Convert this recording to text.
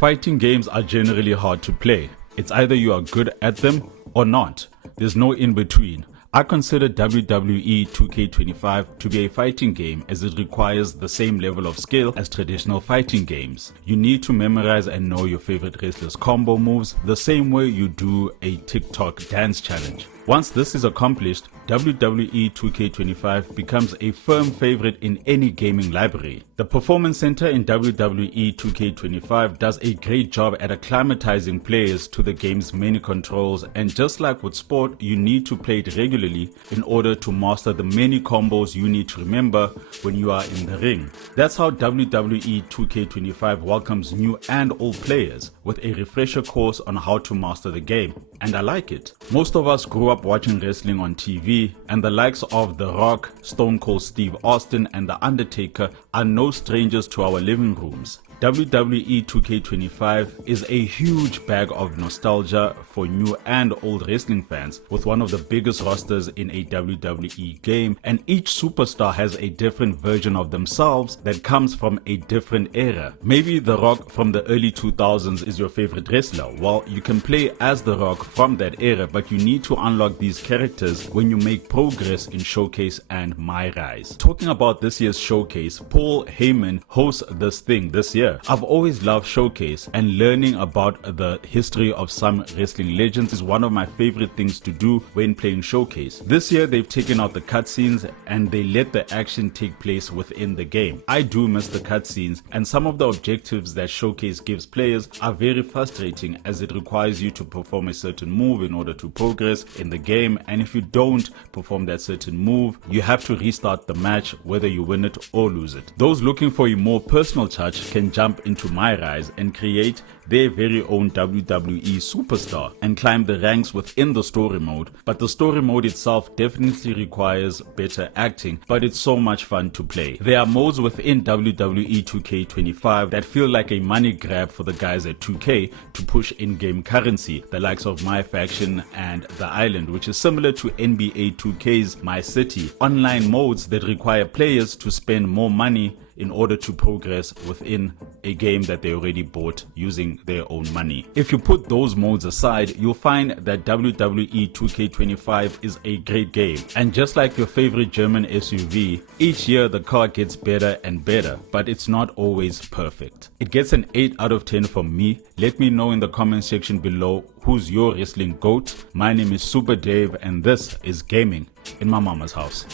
Fighting games are generally hard to play. It's either you are good at them or not. There's no in between. I consider WWE 2K25 to be a fighting game as it requires the same level of skill as traditional fighting games. You need to memorize and know your favorite wrestlers' combo moves the same way you do a TikTok dance challenge. Once this is accomplished, WWE 2K25 becomes a firm favorite in any gaming library. The Performance Center in WWE 2K25 does a great job at acclimatizing players to the game's many controls, and just like with sport, you need to play it regularly in order to master the many combos you need to remember when you are in the ring. That's how WWE 2K25 welcomes new and old players with a refresher course on how to master the game, and I like it. Most of us grew up watching wrestling on TV, and the likes of The Rock, Stone Cold Steve Austin, and The Undertaker are no strangers to our living rooms. WWE 2K25 is a huge bag of nostalgia for new and old wrestling fans, with one of the biggest rosters in a WWE game, and each superstar has a different version of themselves that comes from a different era. Maybe The Rock from the early 2000s is your favorite wrestler. Well, you can play as The Rock from that era, but you need to unlock these characters when you make progress in Showcase and My Rise. Talking about this year's Showcase, Paul Heyman hosts this thing this year. I've always loved Showcase, and learning about the history of some wrestling legends is one of my favorite things to do when playing Showcase. This year they've taken out the cutscenes and they let the action take place within the game. I do miss the cutscenes, and some of the objectives that Showcase gives players are very frustrating, as it requires you to perform a certain move in order to progress in the game, and if you don't perform that certain move, you have to restart the match whether you win it or lose it. Those looking for a more personal touch can jump into My Rise and create their very own WWE superstar and climb the ranks within the story mode, but the story mode itself definitely requires better acting, but it's so much fun to play. There are modes within WWE 2K25 that feel like a money grab for the guys at 2K to push in-game currency, the likes of My Faction and The Island, which is similar to NBA 2K's My City. Online modes that require players to spend more money in order to progress within a game that they already bought using their own money. If you put those modes aside, you'll find that WWE 2K25 is a great game. And just like your favorite German SUV, each year the car gets better and better, but it's not always perfect. It gets an 8 out of 10 from me. Let me know in the comment section below who's your wrestling GOAT. My name is Super Dave, and this is Gaming in My Mama's House.